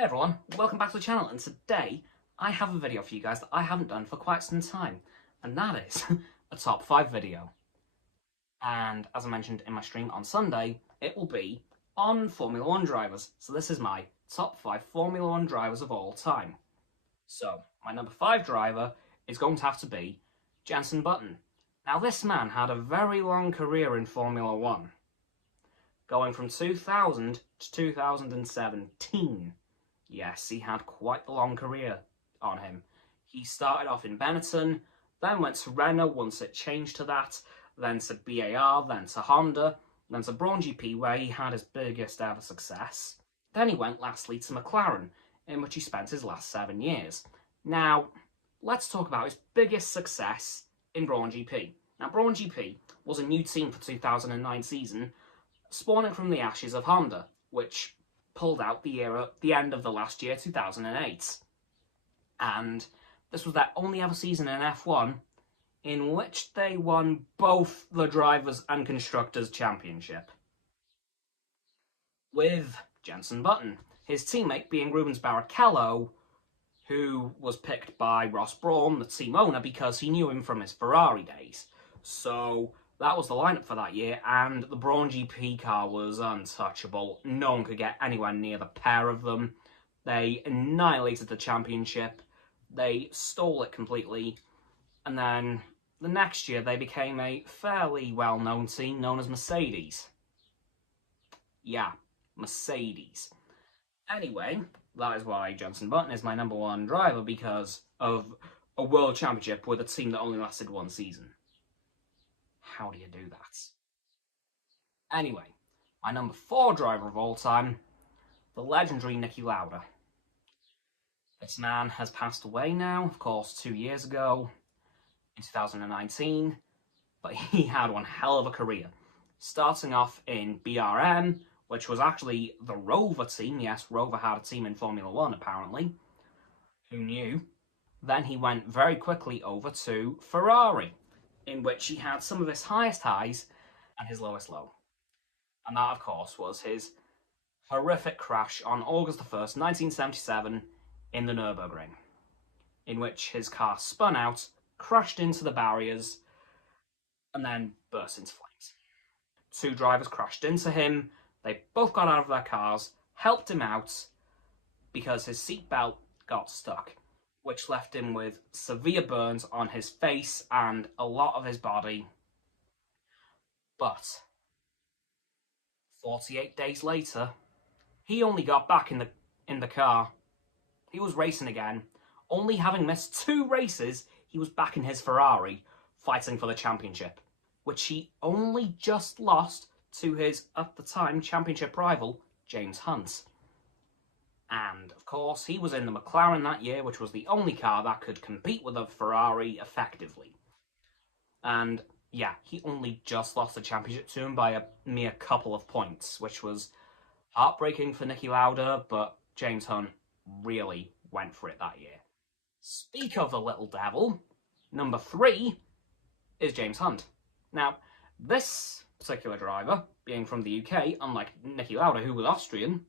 Hey everyone, welcome back to the channel, and today I have a video for you guys that I haven't done for quite some time, and that is a top 5 video. And as I mentioned in my stream on Sunday, it will be on Formula 1 drivers. So this is my top 5 Formula 1 drivers of all time. So my number 5 driver is going to have to be Jenson Button. Now this man had a very long career in Formula 1, going from 2000 to 2017. Yes, he had quite a long career on him. He started off in Benetton, then went to Renault once it changed to that, then to BAR, then to Honda, then to Brawn GP where he had his biggest ever success. Then he went lastly to McLaren, in which he spent his last 7 years. Now, let's talk about his biggest success in Brawn GP. Now, Brawn GP was a new team for 2009 season, spawning from the ashes of Honda, which pulled out the end of the last year, 2008. And this was their only ever season in F1 in which they won both the Drivers' and Constructors' Championship. With Jenson Button, his teammate being Rubens Barrichello, who was picked by Ross Brawn, the team owner, because he knew him from his Ferrari days. So that was the lineup for that year, and the Brawn GP car was untouchable. No one could get anywhere near the pair of them. They annihilated the championship. They stole it completely. And then the next year, they became a fairly well-known team known as Mercedes. Yeah, Mercedes. Anyway, that is why Jenson Button is my number 1 driver, because of a world championship with a team that only lasted 1 season. How do you do that? Anyway, my number 4 driver of all time, the legendary Niki Lauda. This man has passed away now, of course, 2 years ago, in 2019, but he had one hell of a career. Starting off in BRM, which was actually the Rover team. Yes, Rover had a team in Formula 1, apparently. Who knew? Then he went very quickly over to Ferrari, in which he had some of his highest highs and his lowest low. And that, of course, was his horrific crash on August the 1st, 1977, in the Nürburgring, in which his car spun out, crashed into the barriers, and then burst into flames. 2 drivers crashed into him. They both got out of their cars, helped him out, because his seatbelt got stuck, which left him with severe burns on his face and a lot of his body. But 48 days later, he only got back in the car. He was racing again. Only having missed 2 races, he was back in his Ferrari, fighting for the championship, which he only just lost to his, at the time, championship rival, James Hunt. And, of course, he was in the McLaren that year, which was the only car that could compete with a Ferrari effectively. And, yeah, he only just lost the championship to him by a mere couple of points, which was heartbreaking for Niki Lauda, but James Hunt really went for it that year. Speak of the little devil, number 3 is James Hunt. Now, this particular driver, being from the UK, unlike Niki Lauda, who was Austrian,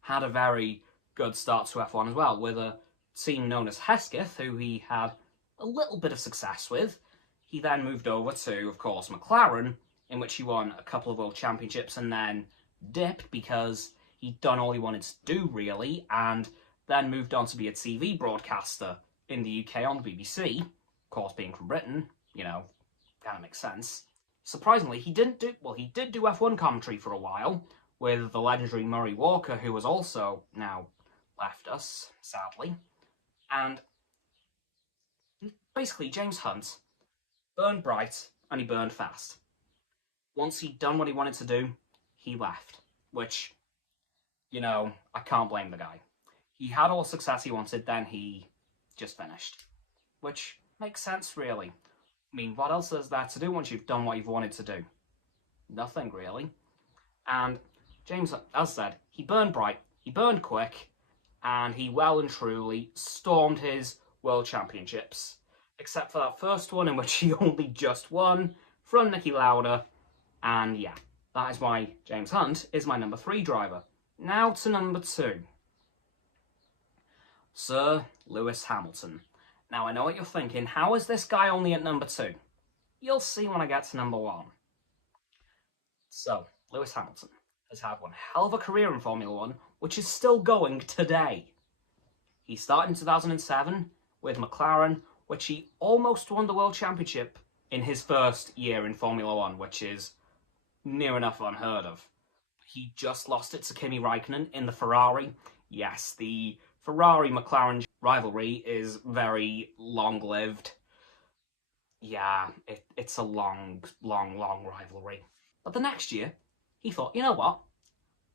had a very good start to F1 as well, with a team known as Hesketh, who he had a little bit of success with. He then moved over to, of course, McLaren, in which he won a couple of world championships and then dipped because he'd done all he wanted to do, really, and then moved on to be a TV broadcaster in the UK on the BBC. Of course, being from Britain, you know, kind of makes sense. Surprisingly, he did do F1 commentary for a while, with the legendary Murray Walker, who has also now left us, sadly. And basically, James Hunt burned bright and he burned fast. Once he'd done what he wanted to do, he left, which, you know, I can't blame the guy. He had all the success he wanted, then he just finished, which makes sense, really. I mean, what else is there to do once you've done what you've wanted to do? Nothing, really. And James, as said, he burned bright, he burned quick, and he well and truly stormed his world championships. Except for that first one in which he only just won from Niki Lauda. And yeah, that is why James Hunt is my number 3 driver. Now to number 2. Sir Lewis Hamilton. Now, I know what you're thinking. How is this guy only at number 2? You'll see when I get to number 1. So, Lewis Hamilton has had one hell of a career in Formula 1, which is still going today. He started in 2007 with McLaren, which he almost won the World Championship in his first year in Formula 1, which is near enough unheard of. He just lost it to Kimi Raikkonen in the Ferrari. Yes, the Ferrari-McLaren rivalry is very long-lived. Yeah, it's a long rivalry. But the next year, he thought, you know what?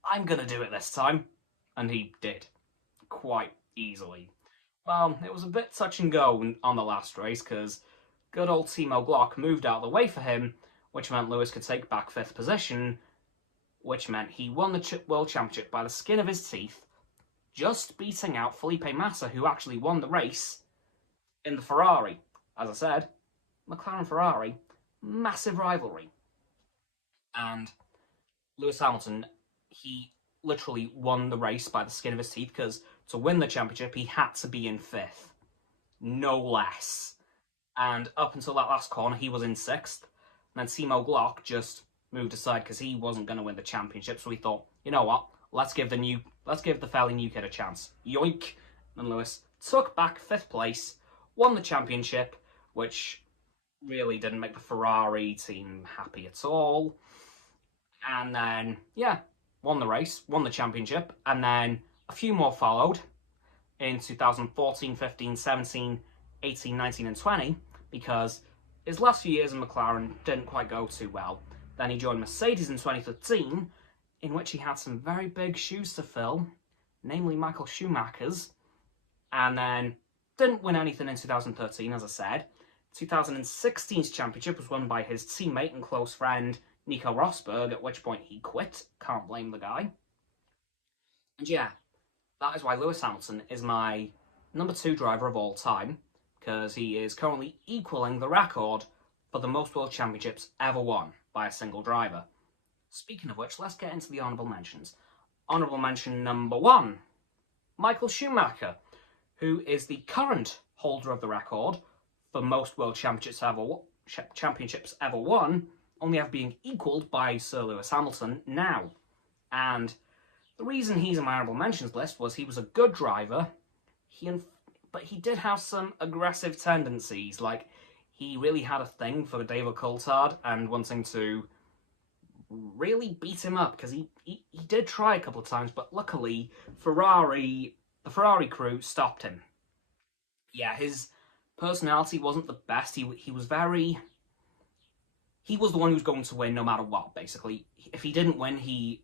I'm going to do it this time. And he did. Quite easily. Well, it was a bit touch and go on the last race, because good old Timo Glock moved out of the way for him, which meant Lewis could take back 5th position, which meant he won the World Championship by the skin of his teeth, just beating out Felipe Massa, who actually won the race in the Ferrari. As I said, McLaren-Ferrari, massive rivalry. And Lewis Hamilton, he literally won the race by the skin of his teeth, because to win the championship, he had to be in 5th. No less. And up until that last corner, he was in 6th. And then Timo Glock just moved aside because he wasn't going to win the championship. So he thought, you know what? Let's give the fairly new kid a chance. Yoink! And Lewis took back 5th place, won the championship, which really didn't make the Ferrari team happy at all. And then, yeah, won the race, won the championship, and then a few more followed in 2014, 15, 17, 18, 19, and 20, because his last few years in McLaren didn't quite go too well. Then he joined Mercedes in 2013, in which he had some very big shoes to fill, namely Michael Schumacher's, and then didn't win anything in 2013, as I said. 2016's championship was won by his teammate and close friend, Nico Rosberg, at which point he quit. Can't blame the guy. And yeah, that is why Lewis Hamilton is my number 2 driver of all time, because he is currently equaling the record for the most World Championships ever won by a single driver. Speaking of which, let's get into the honourable mentions. Honourable mention number 1, Michael Schumacher, who is the current holder of the record for most World Championships ever won, only ever being equalled by Sir Lewis Hamilton now. And the reason he's in my honourable mentions list was he was a good driver, but he did have some aggressive tendencies. Like, he really had a thing for David Coulthard and wanting to really beat him up, because he did try a couple of times, but luckily the Ferrari crew stopped him. Yeah, his personality wasn't the best. He was the one who was going to win no matter what, basically. If he didn't win, he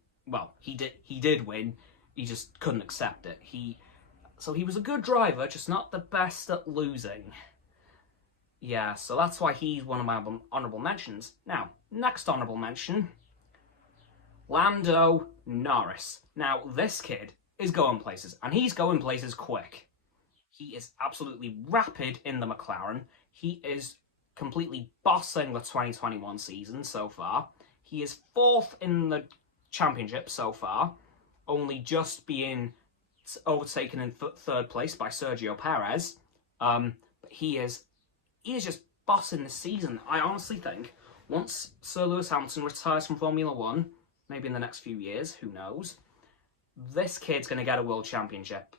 did win, he just couldn't accept it. So he was a good driver, just not the best at losing. Yeah, so that's why he's one of my honourable mentions. Now, next honourable mention, Lando Norris. Now, this kid is going places, and he's going places quick. He is absolutely rapid in the McLaren. He is completely bossing the 2021 season so far. He is 4th in the championship so far, only just being overtaken in 3rd place by Sergio Perez. But he is just bossing the season. I honestly think once Sir Lewis Hamilton retires from Formula 1, maybe in the next few years, who knows, this kid's going to get a World Championship.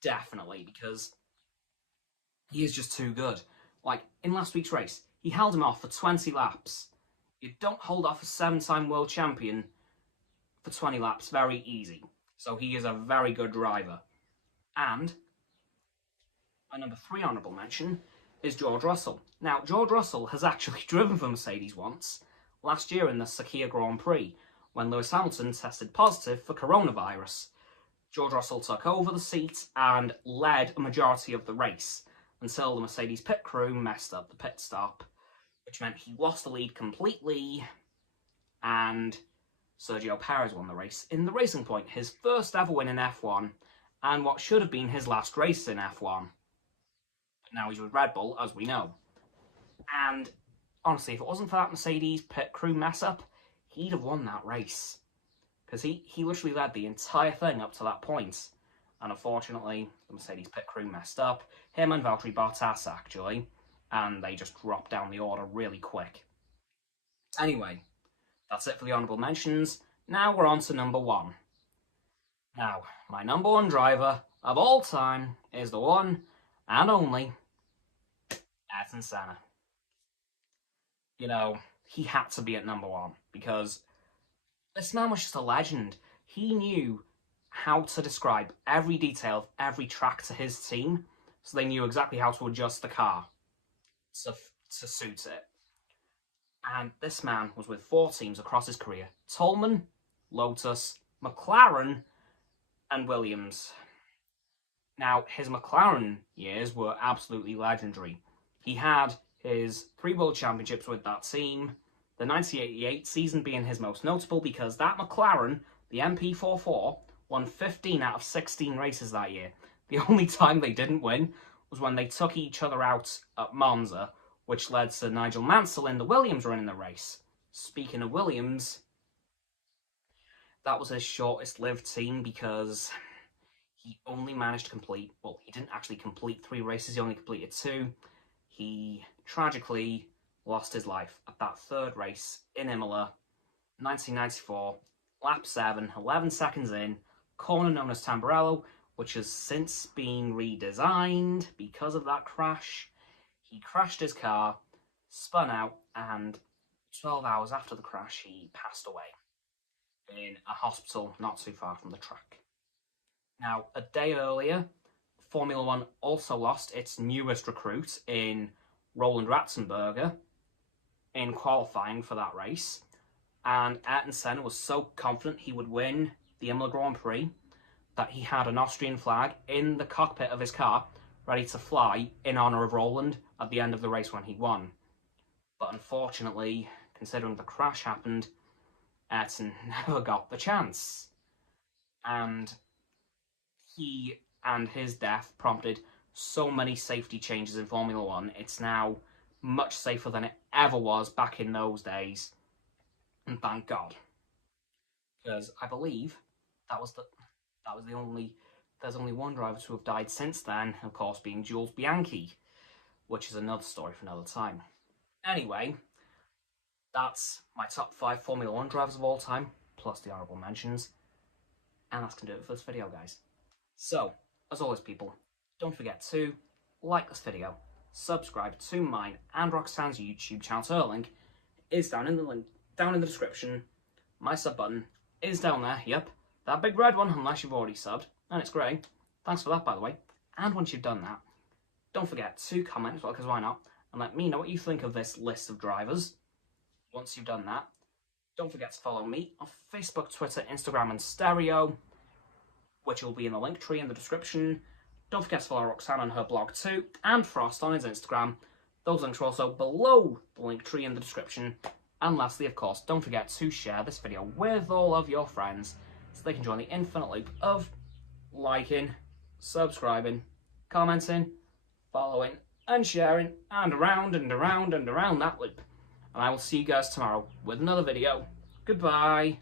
Definitely, because he is just too good. Like, in last week's race, he held him off for 20 laps. You don't hold off a 7-time world champion for 20 laps very easy. So he is a very good driver. And my number 3 honourable mention is George Russell. Now, George Russell has actually driven for Mercedes once, last year in the Sakhir Grand Prix, when Lewis Hamilton tested positive for coronavirus. George Russell took over the seat and led a majority of the race, until the Mercedes pit crew messed up the pit stop, which meant he lost the lead completely, and Sergio Perez won the race in the Racing Point, his first ever win in F1, and what should have been his last race in F1. But now he's with Red Bull, as we know. And honestly, if it wasn't for that Mercedes pit crew mess up, he'd have won that race. Because he literally led the entire thing up to that point. and unfortunately, the Mercedes pit crew messed up. Him and Valtteri Bottas, actually, and they just dropped down the order really quick. Anyway, that's it for the honourable mentions. Now we're on to number 1. Now, my number 1 driver of all time is the one and only Ayrton Senna. You know, he had to be at number 1 because this man was just a legend. He knew how to describe every detail of every track to his team, so they knew exactly how to adjust the car to suit it. And this man was with 4 teams across his career: Tolman, Lotus, McLaren, and Williams. Now, his McLaren years were absolutely legendary. He had his 3 World Championships with that team, the 1988 season being his most notable because that McLaren, the MP44, won 15 out of 16 races that year. The only time they didn't win was when they took each other out at Monza, which led to Nigel Mansell in the Williams running the race. Speaking of Williams, that was his shortest-lived team because he only managed to complete, well, he didn't actually complete 3 races, he only completed 2. He tragically lost his life at that 3rd race in Imola, 1994, lap 7, 11 seconds in, corner known as Tamburello, which has since been redesigned because of that crash. He crashed his car, spun out, and 12 hours after the crash, he passed away in a hospital not too far from the track. Now, a day earlier, Formula 1 also lost its newest recruit in Roland Ratzenberger in qualifying for that race, and Ayrton Senna was so confident he would win the Imola Grand Prix that he had an Austrian flag in the cockpit of his car ready to fly in honour of Roland at the end of the race when he won. But unfortunately, considering the crash happened, Ayrton never got the chance. And he and his death prompted so many safety changes in Formula 1. It's now much safer than it ever was back in those days. And thank God. Because I believe there's only one driver to have died since then, of course being Jules Bianchi, which is another story for another time. Anyway, that's my top 5 Formula 1 drivers of all time, plus the honourable mentions. And that's going to do it for this video, guys. So, as always, people, don't forget to like this video, subscribe to mine and Roxanne's YouTube channel. Her link is down in the description. My sub button is down there, yep. That big red one, unless you've already subbed, and it's grey. Thanks for that, by the way. And once you've done that, don't forget to comment as well, because why not, and let me know what you think of this list of drivers. Once you've done that, don't forget to follow me on Facebook, Twitter, Instagram, and Stereo, which will be in the link tree in the description. Don't forget to follow Roxanne on her blog too, and Frost on his Instagram. Those links are also below the link tree in the description. And lastly, of course, don't forget to share this video with all of your friends so they can join the infinite loop of liking, subscribing, commenting, following, and sharing, and around and around and around that loop. And I will see you guys tomorrow with another video. Goodbye.